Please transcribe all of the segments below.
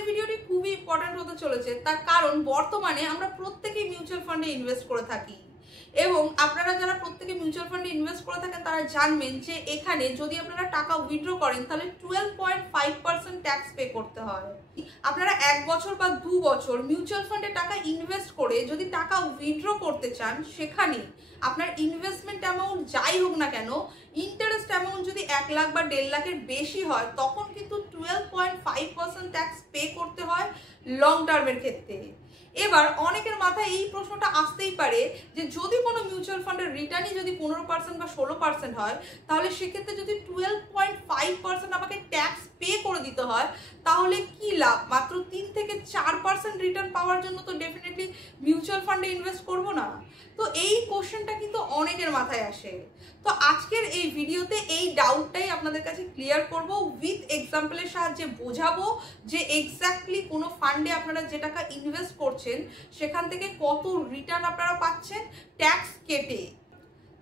আজকের ভিডিওটি খুবই ইম্পর্টেন্ট হতে চলেছে, তার কারণ বর্তমানে আমরা প্রত্যেকেই মিউচুয়াল ফান্ডে ইনভেস্ট করে থাকি এবং আপনারা যারা প্রত্যেকে মিউচুয়াল ফান্ডে ইনভেস্ট করে থাকেন তারা জানবেন যে এখানে যদি আপনারা টাকা উইথড্র করেন তাহলে 12.5% ট্যাক্স পে করতে হয়। আপনারা 1 বছর বা 2 বছর মিউচুয়াল ফান্ডে টাকা ইনভেস্ট করে যদি টাকা উইথড্র করতে চান, সেখানে আপনার ইনভেস্টমেন্ট অ্যামাউন্ট যাই হোক না কেন, ইন্টারেস্ট অ্যামাউন্ট যদি 1 লাখ বা 1.5 লাখের বেশি হয় তখন কিন্তু 12.5% ট্যাক্স পে করতে হয় লং টার্মের ক্ষেত্রে। এবার অনেকের মাথায় এই প্রশ্নটা আসতেই পারে যে যদি কোনো মিউচুয়াল ফান্ডের রিটার্নই যদি 15% বা 16% হয়, তাহলে সেক্ষেত্রে যদি 12.5% আমাকে ট্যাক্স পে করে দিতে হয় তাহলে কি লাভ? মাত্র 3 থেকে 4% রিটার্ন পাওয়ার জন্য তো ডেফিনেটলি মিউচুয়াল ফান্ডে ইনভেস্ট করব না। তো এই কোশ্চেনটা কিন্তু অনেকের মাথায় আসে। তো আজকের এই ভিডিওতে এই ডাউটটাই আপনাদের কাছে ক্লিয়ার করব, উইথ এক্সাম্পলের সাহায্যে বোঝাবো যে এক্স্যাক্টলি কোনো ফান্ডে আপনারা যে টাকা ইনভেস্ট করছেন সেখান থেকে কত রিটার্ন আপনারা পাচ্ছেন ট্যাক্স কেটে।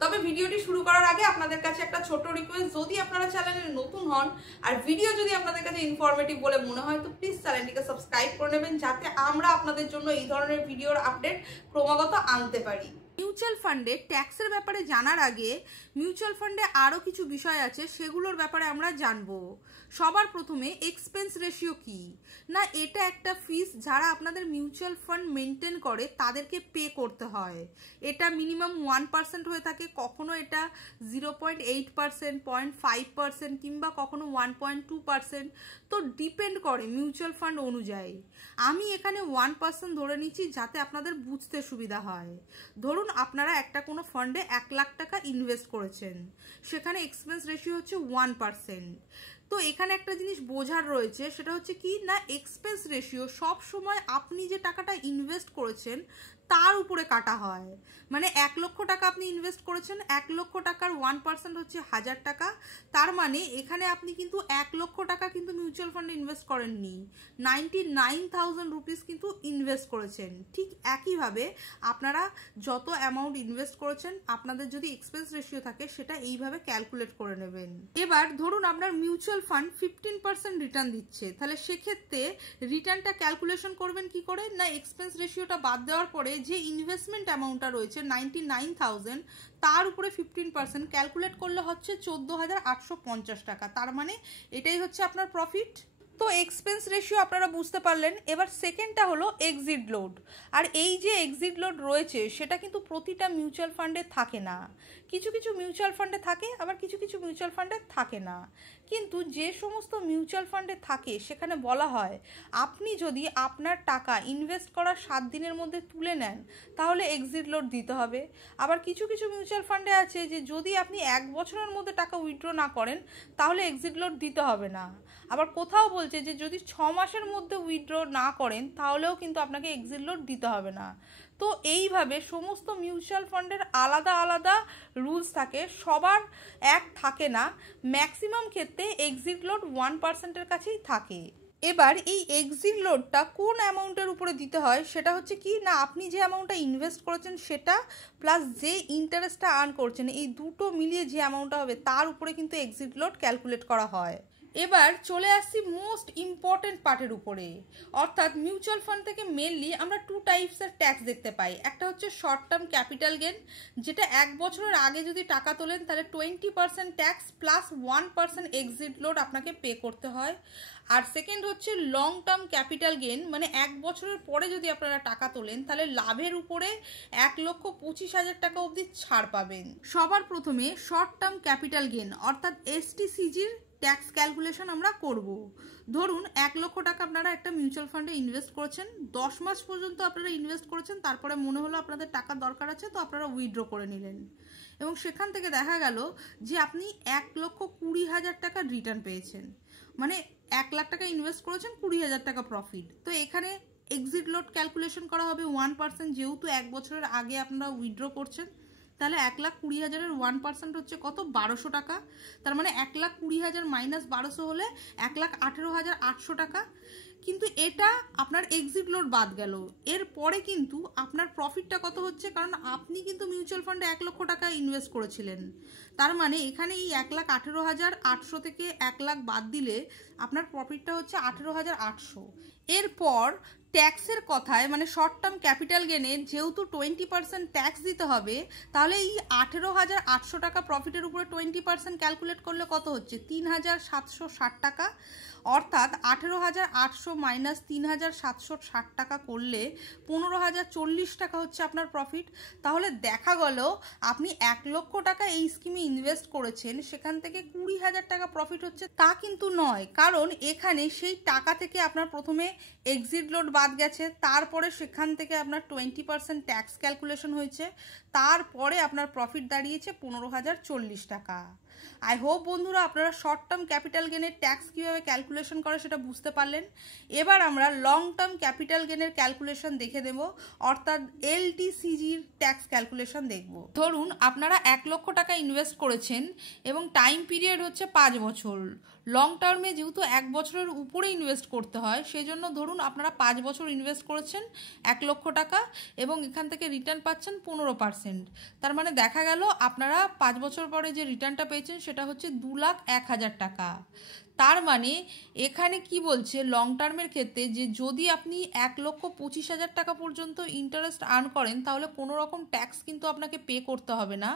তবে ভিডিওটি শুরু করার আগে আপনাদের কাছে একটা ছোট রিকোয়েস্ট, যদি আপনারা চ্যানেলে নতুন হন আর ভিডিও যদি আপনাদের কাছে ইনফরমেটিভ বলে মনে হয় তো প্লিজ চ্যানেলটিকে সাবস্ক্রাইব করে নেবেন, যাতে আমরা আপনাদের জন্য এই ধরনের ভিডিওর আপডেট ক্রমাগত আনতে পারি। মিউচুয়াল ফান্ডে ট্যাক্সের ব্যাপারে জানার আগে মিউচুয়াল ফান্ডে আরও কিছু বিষয় আছে, সেগুলোর ব্যাপারে আমরা জানবো। সবার প্রথমে এক্সপেন্স রেশিও কি না, এটা একটা ফিস যারা আপনাদের মিউচুয়াল ফান্ড মেনটেন করে তাদেরকে পে করতে হয়। এটা মিনিমাম 1% হয়ে থাকে, কখনো এটা 0.8%, 0.5% কিংবা কখনো 1.2%, তো ডিপেন্ড করে মিউচুয়াল ফান্ড অনুযায়ী। আমি এখানে 1% ধরে নিচ্ছি যাতে আপনাদের বুঝতে সুবিধা হয়। ধরুন আপনারা একটা কোনো ফান্ডে 1 লাখ টাকা ইনভেস্ট করেছেন, সেখানে এক্সপেন্স রেশিও হচ্ছে 1%। তো এখানে একটা জিনিস বোঝার রয়েছে, সেটা হচ্ছে কি না, এক্সপেন্স রেশিও সব সময় আপনি যে টাকাটা ইনভেস্ট করেছেন তার উপরে কাটা হয়। মানে 1 লক্ষ টাকা আপনি ইনভেস্ট করেছেন, 1 লক্ষ টাকার 1% হচ্ছে 1000 টাকা। তার মানে এখানে আপনি কিন্তু 1 লক্ষ টাকা কিন্তু মিউচুয়াল ফান্ডে ইনভেস্ট করেননি, 99,000 রুপিস কিন্তু ইনভেস্ট করেছেন। ঠিক একইভাবে আপনারা যত অ্যামাউন্ট ইনভেস্ট করেছেন আপনাদের যদি এক্সপেন্স রেশিও থাকে সেটা এইভাবে ক্যালকুলেট করে নেবেন। এবার ধরুন আপনার মিউচুয়াল ফান্ড 15% রিটার্ন দিচ্ছে, তাহলে সেক্ষেত্রে রিটার্নটা ক্যালকুলেশন করবেন কি করে না, এক্সপেন্স রেশিওটা বাদ দেওয়ার পরে যে ইনভেস্টমেন্ট অ্যামাউন্টটা রয়েছে 99,000, তার উপরে 15% ক্যালকুলেট করলে হচ্ছে 14,850 টাকা। তার মানে এটাই হচ্ছে আপনার প্রফিট। তো এক্সপেন্স রেশিও আপনারা বুঝতে পারলেন। এবার সেকেন্ডটা হলো এক্সিট লোড। আর এই যে এক্সিট লোড রয়েছে সেটা কিন্তু প্রতিটা মিউচুয়াল ফান্ডে থাকে না, কিছু কিছু মিউচুয়াল ফান্ডে থাকে, আবার কিছু কিছু মিউচুয়াল ফান্ডে থাকে না। কিন্তু যে সমস্ত মিউচুয়াল ফান্ডে থাকে সেখানে বলা হয় আপনি যদি আপনার টাকা ইনভেস্ট করার 7 দিনের মধ্যে তুলে নেন তাহলে এক্সিট লোড দিতে হবে। আবার কিছু কিছু মিউচুয়াল ফান্ডে আছে যে যদি আপনি 1 বছরের মধ্যে টাকা উইথড্র না করেন তাহলে এক্সিট লোড দিতে হবে না। আবার কোথাও বলছে যে যদি 6 মাসের মধ্যে উইথড্র না করেন তাহলেও কিন্তু আপনাকে এক্সিট লোড দিতে হবে না। তো এইভাবে সমস্ত মিউচুয়াল ফান্ডের আলাদা আলাদা রুলস থাকে, সবার এক থাকে না। ম্যাক্সিমাম ক্ষেত্রে এক্সিট লোড 1%-এর কাছেই থাকে। এবার এই এক্সিট লোডটা কোন অ্যামাউন্টের উপরে দিতে হয় সেটা হচ্ছে কি না, আপনি যে অ্যামাউন্টটা ইনভেস্ট করেছেন সেটা প্লাস যে ইন্টারেস্টটা আর্ন করছেন, এই দুটো মিলিয়ে যে অ্যামাউন্টটা হবে তার উপরে কিন্তু এক্সিট লোড ক্যালকুলেট করা হয়। এবার চলে আসছি মোস্ট ইম্পর্টেন্ট পার্টের উপরে, অর্থাৎ মিউচুয়াল ফান্ড থেকে মেনলি আমরা 2 টাইপসের ট্যাক্স দেখতে পাই। একটা হচ্ছে শর্ট টার্ম ক্যাপিটাল গেন, যেটা 1 বছরের আগে যদি টাকা তোলেন তাহলে 20% ট্যাক্স প্লাস 1% এক্সিট লোড আপনাকে পে করতে হয়। আর সেকেন্ড হচ্ছে লং টার্ম ক্যাপিটাল গেন, মানে 1 বছরের পরে যদি আপনারা টাকা তোলেন তাহলে লাভের উপরে 1,25,000 টাকা অবধি ছাড় পাবেন। সবার প্রথমে শর্ট টার্ম ক্যাপিটাল গেন অর্থাৎ এসটিসিজির ট্যাক্স ক্যালকুলেশন আমরা করব। ধরুন 1 লক্ষ টাকা আপনারা একটা মিউচুয়াল ফান্ডে ইনভেস্ট করেছেন, 10 মাস পর্যন্ত আপনারা ইনভেস্ট করেছেন, তারপরে মনে হলো আপনাদের টাকা দরকার আছে তো আপনারা উইথড্র করে নিলেন এবং সেখান থেকে দেখা গেল যে আপনি 1,20,000 টাকা রিটার্ন পেয়েছেন। মানে 1 লাখ টাকা ইনভেস্ট করেছেন, 20,000 টাকা প্রফিট। তো এখানে এক্সিট লোড ক্যালকুলেশন করা হবে 1%, যেহেতু 1 বছরের আগে আপনারা উইথড্র করছেন। তাহলে 1,20,000-এর 1% হচ্ছে কত, 1200 টাকা। তার মানে 1,20,000 মাইনাস 1200 হলে 1,18,800 টাকা। কিন্তু এটা আপনার এক্সিট লোড বাদ গেল। এরপরে কিন্তু আপনার প্রফিটটা কত হচ্ছে, কারণ আপনি কিন্তু মিউচুয়াল ফান্ডে 1 লক্ষ টাকা ইনভেস্ট করেছিলেন। তার মানে এখানে এই 1,18,800 থেকে 1 লাখ বাদ দিলে আপনার প্রফিটটা হচ্ছে 18,800। এরপর ট্যাক্সের কথায় মানে শর্ট টার্ম ক্যাপিটাল গেনে যেহেতু 20% ট্যাক্স দিতে হবে, তাহলে এই 18,800 টাকা প্রফিটের উপরে 20% ক্যালকুলেট করলে কত হচ্ছে? 3,760 টাকা। অর্থাৎ 18,800 মাইনাস 3,760 টাকা করলে 15,040 টাকা হচ্ছে আপনার প্রফিট। তাহলে দেখা গেল আপনি 1 লক্ষ টাকা এই স্কিমে ইনভেস্ট করেছেন, সেখান থেকে 20,000 টাকা প্রফিট হচ্ছে তা কিন্তু নয়, কারণ এখানে সেই টাকা থেকে আপনার প্রথমে এক্সিট লোড বাদ গেছে, তারপরে সেখান থেকে আপনার 20% ট্যাক্স ক্যালকুলেশন হয়েছে, তারপরে আপনার প্রফিট দাঁড়িয়েছে 15,040 টাকা। আই হোপ বন্ধুরা আপনারা শর্ট টার্ম ক্যাপিটাল গেনের ট্যাক্স কীভাবে ক্যালকুলেশন করে সেটা বুঝতে পারলেন। এবার আমরা লং টার্ম ক্যাপিটাল গেনের ক্যালকুলেশন দেখে দেব, অর্থাৎ LTCGর ট্যাক্স ক্যালকুলেশন দেখব। ধরুন আপনারা 1 লক্ষ টাকা ইনভেস্ট করেছেন এবং টাইম পিরিয়ড হচ্ছে 5 বছর। লং টার্মে যেহেতু 1 বছরের উপরে ইনভেস্ট করতে হয়, সেই জন্য ধরুন আপনারা 5 বছর ইনভেস্ট করেছেন 1 লক্ষ টাকা এবং এখান থেকে রিটার্ন পাচ্ছেন 15%। তার মানে দেখা গেল আপনারা 5 বছর পরে যে রিটার্নটা পেয়েছেন সেটা হচ্ছে 2,01,000 টাকা। তার মানে এখানে কি বলছে লং টার্মের ক্ষেত্রে, যে যদি আপনি 1,25,000 টাকা পর্যন্ত ইন্টারেস্ট আর্ন করেন তাহলে কোনো রকম ট্যাক্স কিন্তু আপনাকে পে করতে হবে না।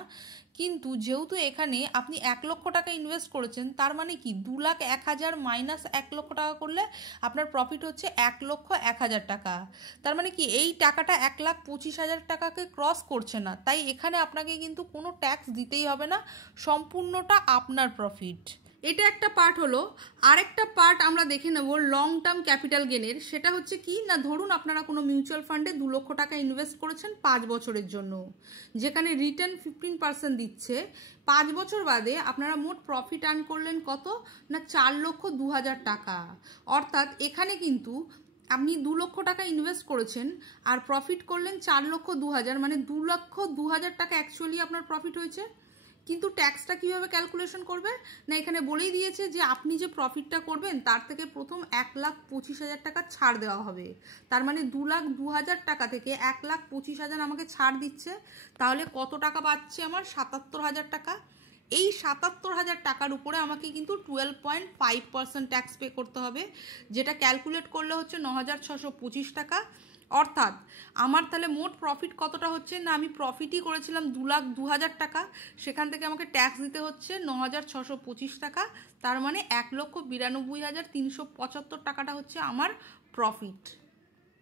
কিন্তু যেহেতু এখানে আপনি 1 লক্ষ টাকা ইনভেস্ট করেছেন, তার মানে কি 2,01,000 মাইনাস 1 লক্ষ টাকা করলে আপনার প্রফিট হচ্ছে 1,01,000 টাকা। তার মানে কি এই টাকাটা 1,25,000 টাকাকে ক্রস করছে না, তাই এখানে আপনাকে কিন্তু কোনো ট্যাক্স দিতেই হবে না, সম্পূর্ণটা আপনার প্রফিট। এটা একটা পার্ট হলো। আরেকটা পার্ট আমরা দেখে নেব লং টার্ম ক্যাপিটাল গেনের। সেটা হচ্ছে কি না, ধরুন আপনারা কোনো মিউচুয়াল ফান্ডে 2 লক্ষ টাকা ইনভেস্ট করেছেন 5 বছরের জন্য, যেখানে রিটার্ন 15% দিচ্ছে। 5 বছর বাদে আপনারা মোট প্রফিট আর্ন করলেন কত না 4,02,000 টাকা। অর্থাৎ এখানে কিন্তু আপনি 2 লক্ষ টাকা ইনভেস্ট করেছেন আর প্রফিট করলেন 4,02,000, মানে 2,02,000 টাকা অ্যাকচুয়ালি আপনার প্রফিট হয়েছে। কিন্তু ট্যাক্সটা কিভাবে ক্যালকুলেশন করবে না, এখানে বলেই দিয়েছে যে আপনি যে প্রফিটটা করবেন তার থেকে প্রথম 1,25,000 টাকা ছাড় দেওয়া হবে। তার মানে 2,02,000 টাকা থেকে 1,25,000 আমাকে ছাড় দিচ্ছে, তাহলে কত টাকা পাচ্ছে আমার? 77,000 টাকা। এই 77,000 টাকার উপরে আমাকে কিন্তু 12.5% ট্যাক্স পে করতে হবে, যেটা ক্যালকুলেট করলে হচ্ছে 9,625 টাকা। অর্থাৎ আমার তাহলে মোট প্রফিট কতটা হচ্ছে না, আমি প্রফিটই করেছিলাম 2,02,000 টাকা, সেখান থেকে আমাকে ট্যাক্স দিতে হচ্ছে 9,625 টাকা। তার মানে 1,92,375 টাকাটা হচ্ছে আমার প্রফিট।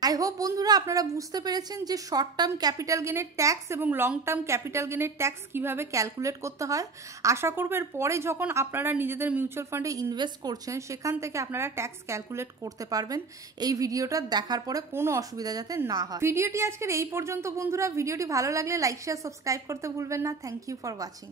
আই হোপ বন্ধুরা আপনারা বুঝতে পেরেছেন যে শর্ট টার্ম ক্যাপিটাল গেনের ট্যাক্স এবং লং টার্ম ক্যাপিটাল গেনের ট্যাক্স কিভাবে ক্যালকুলেট করতে হয়। আশা করব এর পরে যখন আপনারা নিজেদের মিউচুয়াল ফান্ডে ইনভেস্ট করছেন সেখান থেকে আপনারা ট্যাক্স ক্যালকুলেট করতে পারবেন, এই ভিডিওটা দেখার পরে কোনো অসুবিধা যাতে না হয়। ভিডিওটি আজকের এই পর্যন্ত বন্ধুরা। ভিডিওটি ভালো লাগলে লাইক শেয়ার সাবস্ক্রাইব করতে ভুলবেন না। Thank you for watching.